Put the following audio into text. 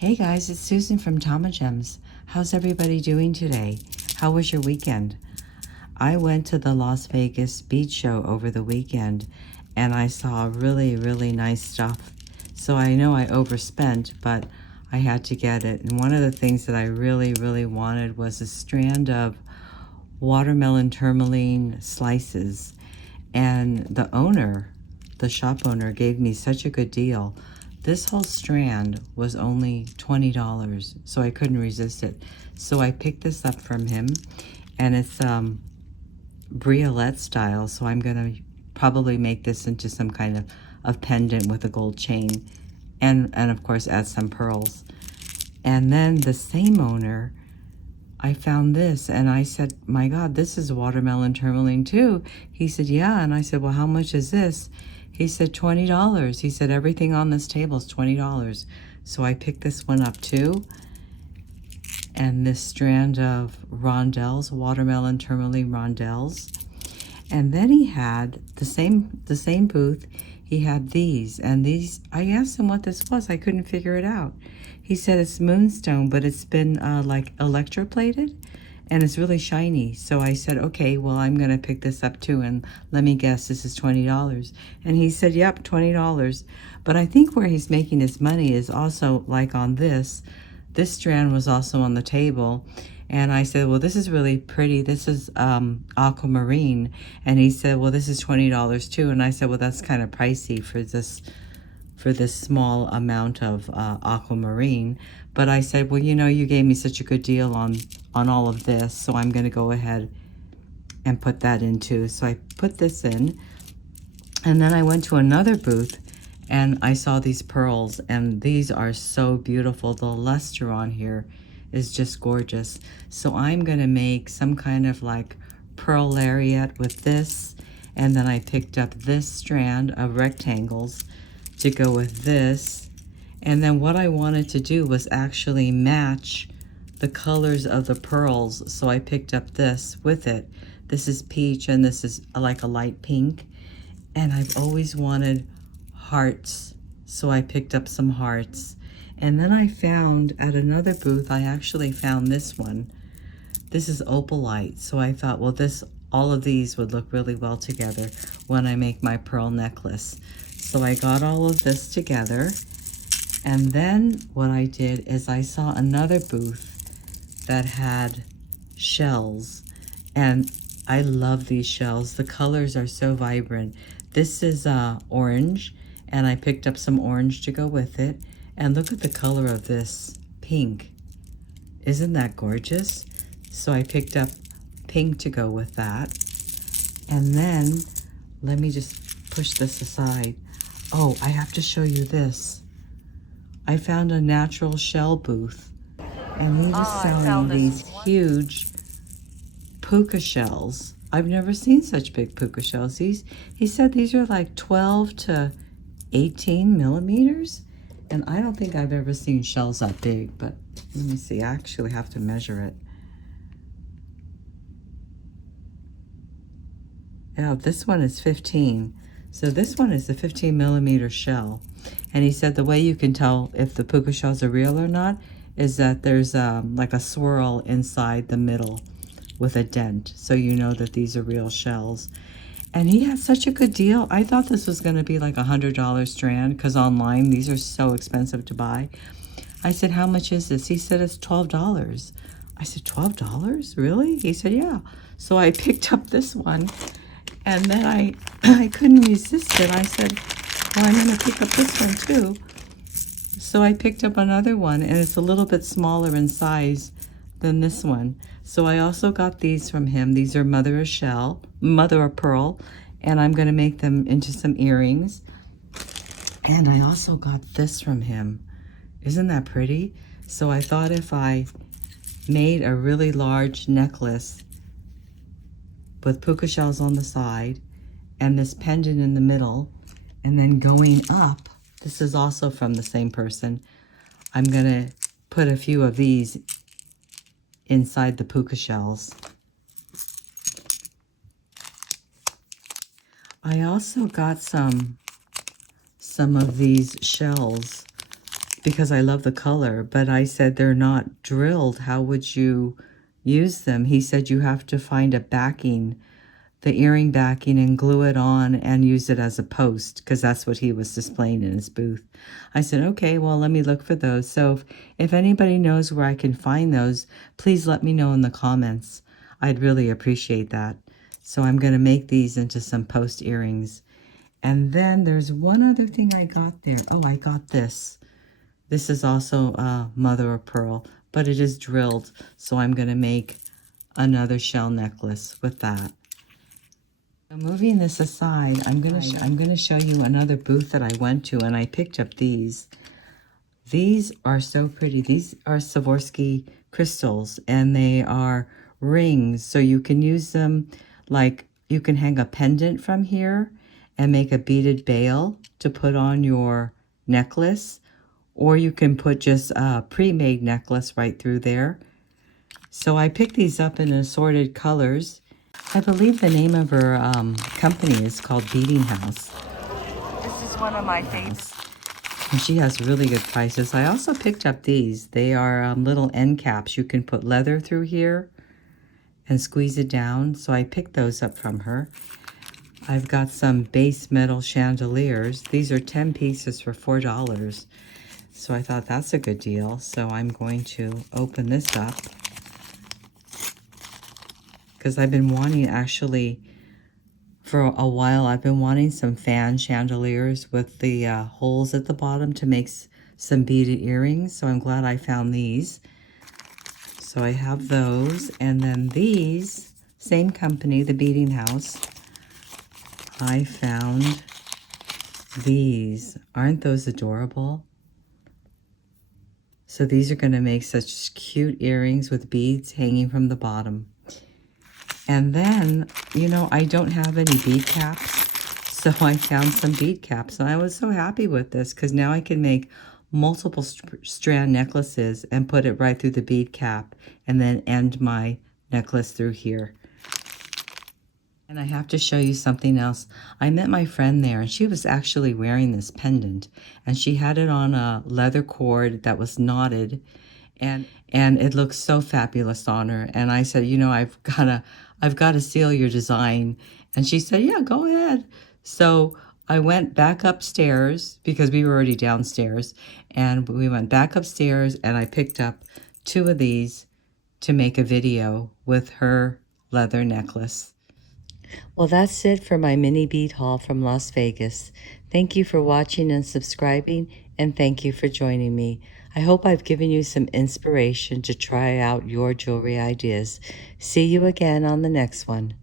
Hey guys, it's Susan from Tamagems. How's everybody doing today? How was your weekend? I went to the Las Vegas beach show over the weekend and I saw really, really nice stuff. So I know I overspent, but I had to get it. And one of the things that I really, really wanted was a strand of watermelon tourmaline slices. And the shop owner, gave me such a good deal. This whole strand was only $20, so I couldn't resist it. So I picked this up from him, and it's briolette style, so I'm gonna probably make this into some kind of pendant with a gold chain, and of course add some pearls. And then the same owner, I found this and I said, my God, this is watermelon tourmaline too. He said, yeah. And I said, well, how much is this? He said, $20. He said, everything on this table is $20. So I picked this one up too. And this strand of rondelles, watermelon tourmaline rondelles. And then he had the same booth. He had these, and these, I asked him what this was. I couldn't figure it out. He said it's moonstone, but it's been like electroplated, and it's really shiny. So I said, okay, well, I'm gonna pick this up too, and let me guess, this is $20. And he said, yep, $20. But I think where he's making his money is also like on this. This strand was also on the table. And I said, well, this is really pretty. This is aquamarine. And he said, well, this is $20 too. And I said, well, that's kind of pricey for this small amount of aquamarine. But I said, well, you know, you gave me such a good deal on all of this, so I'm going to go ahead and put that in too. So I put this in. And then I went to another booth and I saw these pearls, and these are so beautiful. The luster on here is just gorgeous. So I'm gonna make some kind of like pearl lariat with this, and then I picked up this strand of rectangles to go with this. And then what I wanted to do was actually match the colors of the pearls, so I picked up this with it. This is peach and this is like a light pink, and I've always wanted hearts, so I picked up some hearts. And then I found at another booth, I actually found this one. This is opalite, so I thought, well, all of these would look really well together when I make my pearl necklace. So I got all of this together, and then what I did is I saw another booth that had shells, and I love these shells. The colors are so vibrant. This is orange, and I picked up some orange to go with it. And look at the color of this pink. Isn't that gorgeous? So I picked up pink to go with that. And then, let me just push this aside. Oh, I have to show you this. I found a natural shell booth, and he was selling these huge puka shells. I've never seen such big puka shells. He said these are like 12 to 18 millimeters. And I don't think I've ever seen shells that big, but let me see. I actually have to measure it. Yeah, this one is 15. So this one is a 15 millimeter shell. And he said the way you can tell if the puka shells are real or not is that there's like a swirl inside the middle with a dent. So you know that these are real shells. And he had such a good deal. I thought this was going to be like $100 strand, because online these are so expensive to buy. I said, how much is this? He said, it's $12. I said, $12? Really? He said, yeah. So I picked up this one, and then I couldn't resist it. I said, well, I'm going to pick up this one too. So I picked up another one, and it's a little bit smaller in size than this one. So I also got these from him. These are mother of pearl, and I'm gonna make them into some earrings. And I also got this from him. Isn't that pretty? So I thought if I made a really large necklace with puka shells on the side and this pendant in the middle, and then going up, this is also from the same person, I'm gonna put a few of these inside the puka shells. I also got some of these shells because I love the color, but I said they're not drilled. How would you use them? He said you have to find a backing, the earring backing, and glue it on and use it as a post, because that's what he was displaying in his booth. I said, okay, well, let me look for those. So if anybody knows where I can find those, please let me know in the comments. I'd really appreciate that. So I'm going to make these into some post earrings. And then there's one other thing I got there. Oh, I got this. This is also mother of pearl, but it is drilled. So I'm going to make another shell necklace with that. So moving this aside, I'm gonna show you another booth that I went to, and I picked up these. These are so pretty. These are Swarovski crystals, and they are rings, so you can use them like you can hang a pendant from here and make a beaded bail to put on your necklace, or you can put just a pre-made necklace right through there. So I picked these up in assorted colors. I believe the name of her company is called Bead House. This is one of my favorites. And she has really good prices. I also picked up these. They are little end caps. You can put leather through here and squeeze it down. So I picked those up from her. I've got some base metal chandeliers. These are 10 pieces for $4. So I thought that's a good deal. So I'm going to open this up, because I've been wanting, actually, for a while, I've been wanting some fan chandeliers with the holes at the bottom to make some beaded earrings. So I'm glad I found these. So I have those. And then these, same company, the Beading House, I found these. Aren't those adorable? So these are going to make such cute earrings with beads hanging from the bottom. And then, you know, I don't have any bead caps, so I found some bead caps. And I was so happy with this, because now I can make multiple strand necklaces and put it right through the bead cap and then end my necklace through here. And I have to show you something else. I met my friend there, and she was actually wearing this pendant, and she had it on a leather cord that was knotted, and it looks so fabulous on her. And I said, you know, I've got to steal your design. And she said, yeah, go ahead. So I went back upstairs, because we were already downstairs, and we went back upstairs, and I picked up 2 of these to make a video with her leather necklace. Well, that's it for my mini bead haul from Las Vegas. Thank you for watching and subscribing, and thank you for joining me. I hope I've given you some inspiration to try out your jewelry ideas. See you again on the next one.